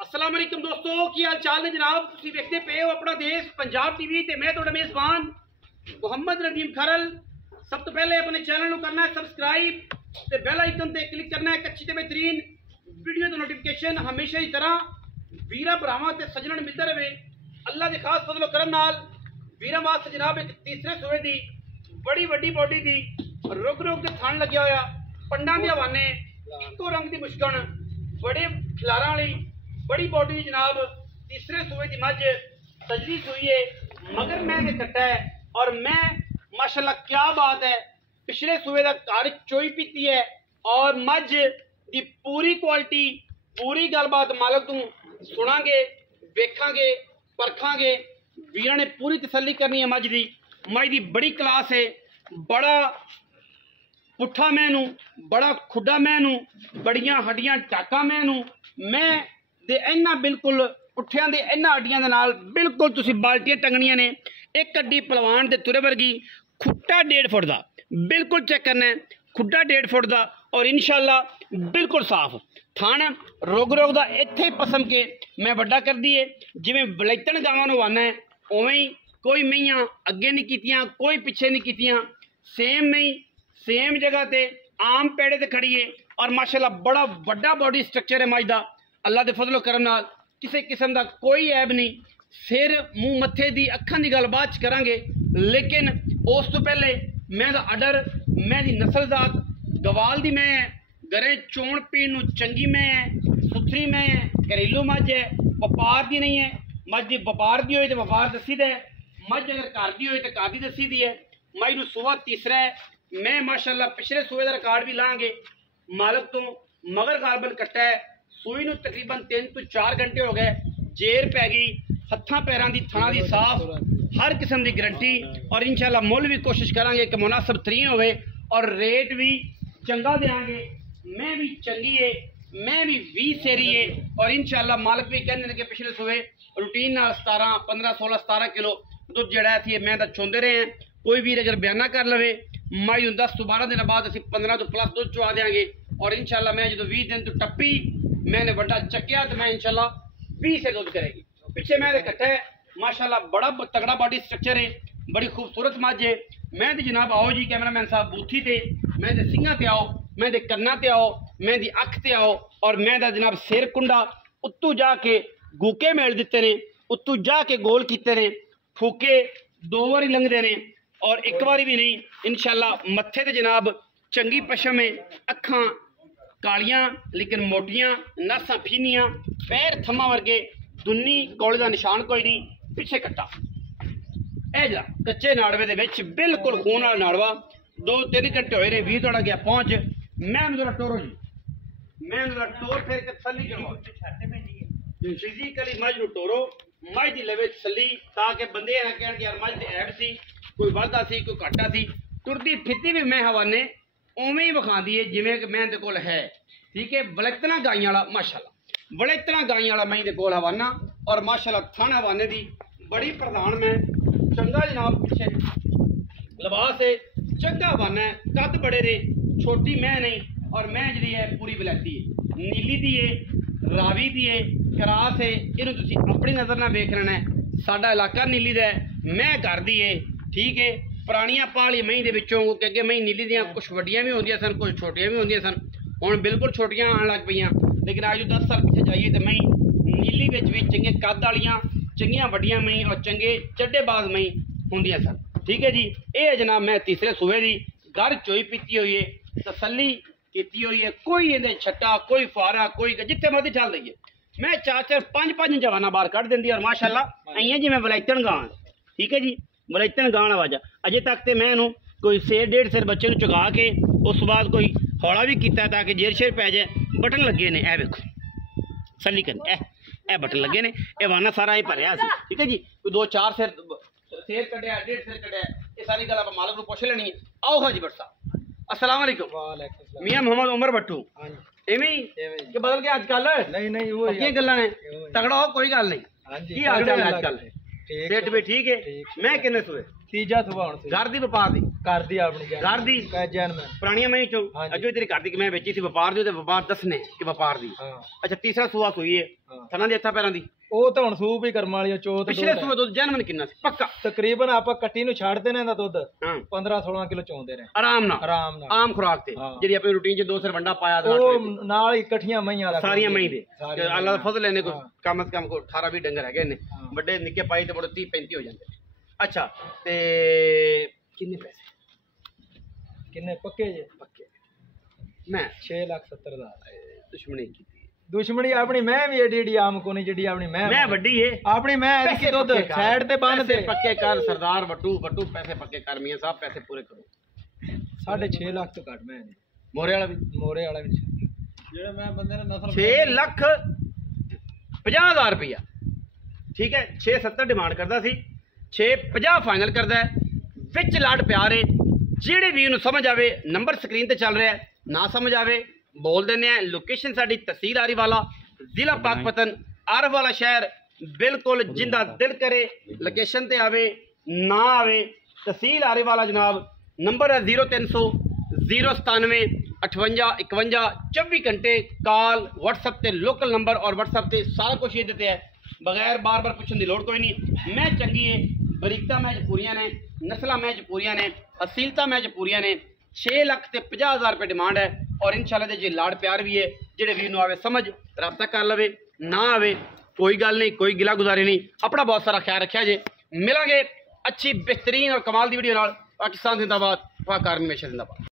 अस्सलाम वालेकुम दोस्तों, की हाल चाल ने जनाब। तुसीं देखते पे हो अपना देश पंजाब टीवी ते मैं तुहाडा मेज़बान मुहम्मद नदीम खरल। सब तो पहले अपने चैनल को करना है सबसक्राइब ते बेल आइकन ते क्लिक करना है। अच्छी ते बेहतरीन वीडियो तो नोटिफिकेशन हमेशा की तरह वीरा भरावां ते सज्जणां नूं मिलदा रहे। अल्लाह दे खास फजलो करम नाल वीरां वास्ते जनाब एक तीसरे सूबे दी बड़ी वड्डी बॉडी दी रुग रुग के थान लग्या होया, पंडां दे हवाने, इक्को रंग दी मुश्कन, बड़े खिलारां वाली बड़ी बॉडी जनाब तीसरे सूबे की मझ सजदी सुई है, मगर मैं कट्टा है। और मैं माशाल्लाह क्या बात है, पिछले सूबे का घर चोई पीती है और मझ की पूरी क्वालिटी पूरी गलबात मालक तू सुनांगे, वेखांगे, परखांगे। वीर ने पूरी तसल्ली करनी है। मझ की बड़ी क्लास है, बड़ा पुट्ठा मैनू, बड़ा खुडा मैनू, बड़ियां हड्डियां टाका मैनू मैं दे इन्ना बिल्कुल पुट्ठियां दे इन्ना हड्डियां दे नाल बिल्कुल तुसी बाल्टियां टंगनियां ने। एक हड्डी पलवान दे तुरे वर्गी, खुट्टा 1.5 फुट दा बिल्कुल चेक करना है, खुट्टा 1.5 फुट दा और इंशाल्लाह बिल्कुल साफ थान रोग रोग दा इत्थे ही पसम के मैं वड्डा कर दिए। जिवें बलैतन गावां नूं वाना है उवें ही कोई मईयां अगे नहीं कीतियां, कोई पिछे नहीं कीतियां, सेम मई सेम जगह ते आम पेड़े ते खड़ी है और माशाल्लाह बड़ा वड्डा बॉडी स्ट्रक्चर है मझ दा। अल्लाह दे फजलो करम नाल किसी किस्म का कोई ऐब नहीं। सिर मूँह मत्थे दी अखां दी गल बाद च करांगे, लेकिन उस तो पहले मैं दा अडर मैं दी नस्लजात गवाल दी मैं है, घरे चोण पीण नूं चंगी मैं है, सुथरी मैं है, घरेलू मझ है, व्यापार दी नहीं है। मझ दी व्यापार दी होए तो व्यापार दसी दा है, मझ अगर घर दी होए तो घर दी दसी दी है। मझ नूं सूआ तीसरा है। मैं माशाल्लाह पिछले सूबे का रिकॉर्ड भी लाँगे मालक तो, मगर गालबन कट्टा है। सूई नूं तकरीबन 3 तो 4 घंटे हो गए, जेर पै गई, हत्थां पैरां दी थणा दी साफ, हर किस्म की गारंटी और इंशाल्लाह मुल भी कोशिश करांगे कि मुनासिब तरीन होवे और रेट भी चंगा देंगे। मैं भी चंगी है, मैं भी 20 सेरी है और इंशाल्लाह मालक भी कहते हैं कि पिछले सूबे रूटीन 17 15 16 17 किलो दुध जड़ा थी मैं तो चुंदे रहे हैं। कोई भी अगर बयाना कर लवे माई 10 तो 12 दिन बाद असीं 15 तो प्लस दुध चुआ देंगे और इंशाल्लाह मैं जो 20 दिन तो टप्पी मैंने बड़ा चक्या तो मैं इंशाल्लाह 20 से दुध करेगी। पिछे मैं कट्टा है माशाल्लाह बड़ा तगड़ा बॉडी स्ट्रक्चर है, बड़ी खूबसूरत मझ है। मैं तो जनाब आओ जी कैमरामैन साहब बूथी ते, मैं दे सिंगा ते आओ, मैं दे कन्ना ते आओ, मैं दी अख ते आओ और मैं दा जनाब सिर कुंडा उत्तू जाके गूके मेल दिते ने, उत्तू जाके गोल कीते ने, फूके 2 बारी लंघदे ने और एक बारी भी नहीं। इंशाल्लाह मत्थे ते जनाब चंगी पशम है, अखां कालियां लेकिन मोटियां, नासां फीनियां, पैर थम्मा वर्गे, दुन्नी कोले का निशान कोई नहीं। पिछे कट्टा ए जरा कच्चे नाड़वे दे विच बिल्कुल खून वाला नाड़वा। 2-3 घंटे होए ने, 20 थोड़ा गया पहुंच। मैं जरा टोरो जी, मैं जरा टोर फिर के तसल्ली करवाओ फिजिकली मझ नूं टोरो, मझ दी लवे तसल्ली ताकि बंदे ना कहण कि यार मझ ते ऐब सी, कोई वाधा सी, कोई घाटा सी। टुरदी फिरदी भी मैं हवाने उवें ही विखांदी है जिवें कि मैं दे कोल है। ठीक है, बलैतना गाइयां वाला माशाल्लाह बलैतना गाइयां वाला मैं दे कोल हवाना और माशाल्लाह थाना हवाने दी बड़ी प्रधान मैं चंगा जनाब पिछे लिबास है, चंगा हवाना है, कद बड़े रे, छोटी मैं नहीं और मैं जी है पूरी बलैती है, नीली दी है, रावी दी है, क्रास है। इन्हूं तुसीं अपनी नज़र नाल वेख लेना है। साडा इलाका नीली दा है, मैं घर दी है। ठीक है, पुरानियां पाली मई दे विचों क्योंकि मई नीली दियां कुछ वड्डियां भी होंदियां सन, कुछ छोटियां भी होंदियां सन, हुण बिल्कुल छोटियां आण लग पईयां। लेकिन आज 10 साल पीछे जाइए तो मई नीली विच भी चंगे कद वालियां चंगियां वड्डियां मई और चंगे चड्डेबाज मई होंदियां सन। ठीक है जी, ये जनाब मैं तीसरे सूबे दी घर चोई पीती हुई है, तसल्ली कीती हुई है, कोई इहदे छट्टा, कोई फारा, कोई जिथे मर्जी चल रही है। मैं 4-4 5-5 जवाना बाहर कढ़ देंदी और माशाल्लाह अइयां जिवें वलैतन गां। ठीक है जी, वलैतन गां आवाजा अजे तक तो मैं इहनूं कोई सेर 1.5 सेर बच्चे नूं चुका के उस बाद कोई हौला भी किया ताकि जेर शेर पै जाए। बटन लगे ने, ए वेखो सली करनी, ए बटन लगे ने, ये वाना सारा ही भरिया सी। ठीक है जी, कोई 2-4 सेर कढ़िया, 1.5 सेर कढ़िया, ये सारी गल आप मालक को पुछ लेनी है। आओ हाजी भट्ट साहब, अस्सलाम वालेकुम। मियां मोहम्मद उमर भट्टू एवं कि बदल के अजकल नहीं गल्लां ने, तगड़ा हो कोई गल नहीं। की हाल चाल है अजकल? सेठ भी ठीक है। मैं किन्ने सूए तीजा सुबह घर दी व्यापार दी घर दी अपनी घर दी पुरानियां मैं चो अजो तेरी घर दी कि मैं बेची सी व्यापार दी, व्यापार दसने कि व्यापार दी। अच्छा तीसरा सूआ सूई है ਥਣਾ ਦੀ ਹੱਥਾਂ ਪੈਰਾਂ ਦੀ ਉਹ ਤਾਂ ਹੁਣ ਸੂਪ ਹੀ ਕਰਮ ਵਾਲੀ ਚੋਤ ਪਿਛਲੇ ਸੂਬੇ ਦੁੱਧ ਜਨਮਨ ਕਿੰਨਾ ਸੀ ਪੱਕਾ ਤਕਰੀਬਨ ਆਪਾਂ ਕੱਟੀ ਨੂੰ ਛੱਡਦੇ ਨੇ ਇਹਦਾ ਦੁੱਧ ਹਾਂ 15-16 ਕਿਲੋ ਚੋਂਦੇ ਨੇ ਆਰਾਮ ਨਾਲ ਆਰਾਮ ਨਾਲ ਆਮ ਖੁਰਾਕ ਤੇ ਜਿਹੜੀ ਆਪਣੀ ਰੂਟੀਨ ਚ ਦੋ ਸਿਰ ਵੰਡਾ ਪਾਇਆ ਉਹ ਨਾਲ ਹੀ ਇਕੱਠੀਆਂ ਮਈਆਂ ਦਾ ਸਾਰੀਆਂ ਮਈ ਦੇ ਅੱਲਾ ਦਾ ਫਜ਼ਲ ਇਹਨੇ ਕੋ ਕਮ ਸੇ ਕਮ 18-20 ਡੰਗਰ ਹੈਗੇ ਨੇ ਵੱਡੇ ਨਿੱਕੇ ਪਾਈ ਤੇ ਬੜੇ 30-35 ਹੋ ਜਾਂਦੇ ਅੱਛਾ ਤੇ ਕਿੰਨੇ ਪੈਸੇ ਕਿੰਨੇ ਪੱਕੇ ਜੇ ਪੱਕੇ ਮੈਂ 6,70,000 ਦੁਸ਼ਮਣੀ ਕੀਤੀ ਦੁਸ਼ਮਣੀ ਆਪਣੀ ਮੈਂ ਵੀ ਏਡੀ ਆਮ ਕੋਨੀ ਜਿਹੜੀ ਆਪਣੀ ਮੈਂ ਵੱਡੀ ਏ ਆਪਣੀ ਮੈਂ ਐਸੀ ਦੁੱਧ ਸਾਈਡ ਤੇ ਬੰਨ ਦੇ ਪੱਕੇ ਕਰ ਸਰਦਾਰ ਵੱਟੂ ਪੈਸੇ ਪੱਕੇ ਕਰ ਮੀਆਂ ਸਾਹਿਬ ਪੈਸੇ ਪੂਰੇ ਕਰੋ 6.5 ਲੱਖ ਤੋਂ ਘੱਟ ਮੈਂ ਮੋਰੇ ਵਾਲਾ ਵੀ ਜਿਹੜਾ ਮੈਂ ਬੰਦੇ ਨੇ ਨਸਲ 6,50,000 ਰੁਪਇਆ ਠੀਕ ਹੈ 670 ਡਿਮਾਂਡ ਕਰਦਾ ਸੀ 650 ਫਾਈਨਲ ਕਰਦਾ ਹੈ ਵਿੱਚ ਲਾਡ ਪਿਆਰ ਏ ਜਿਹੜੇ ਵੀ ਉਹਨੂੰ ਸਮਝ ਆਵੇ ਨੰਬਰ ਸਕਰੀਨ ਤੇ ਚੱਲ ਰਿਹਾ ਨਾ ਸਮਝ ਆਵੇ बोल देने लोकेशन साड़ी तहसील आरीवाला जिला पाकपतन आरफ वाला शहर बिल्कुल जिंदा दिल करे लोकेशन ते आवे ना आवे तहसील आरीवाला जनाब नंबर है 0300 097 58 51 24 घंटे कॉल व्हाट्सएप ते लोकल नंबर और व्हाट्सएप ते सारा कुछ ये देते हैं बगैर बार बार पूछने की लोड़ कोई नहीं मैं चंगी है बरीकता मैच पूरियां ने नस्ल मैच पूरियां ने असीलता मैच पूरियां ने 6,50,000 रुपये डिमांड है और इंशाल्लाह जे लाड़ प्यार भी है जेडे वीर नूं आवे समझ रब्ता कर लवे ना आवे कोई गल नहीं कोई गिला गुजारे नहीं अपना बहुत सारा ख्याल रखा जे मिलांगे अच्छी बेहतरीन और कमाल की वीडियो नाल पाकिस्तान जिंदाबाद पाक आर्मी हमेशा जिंदाबाद।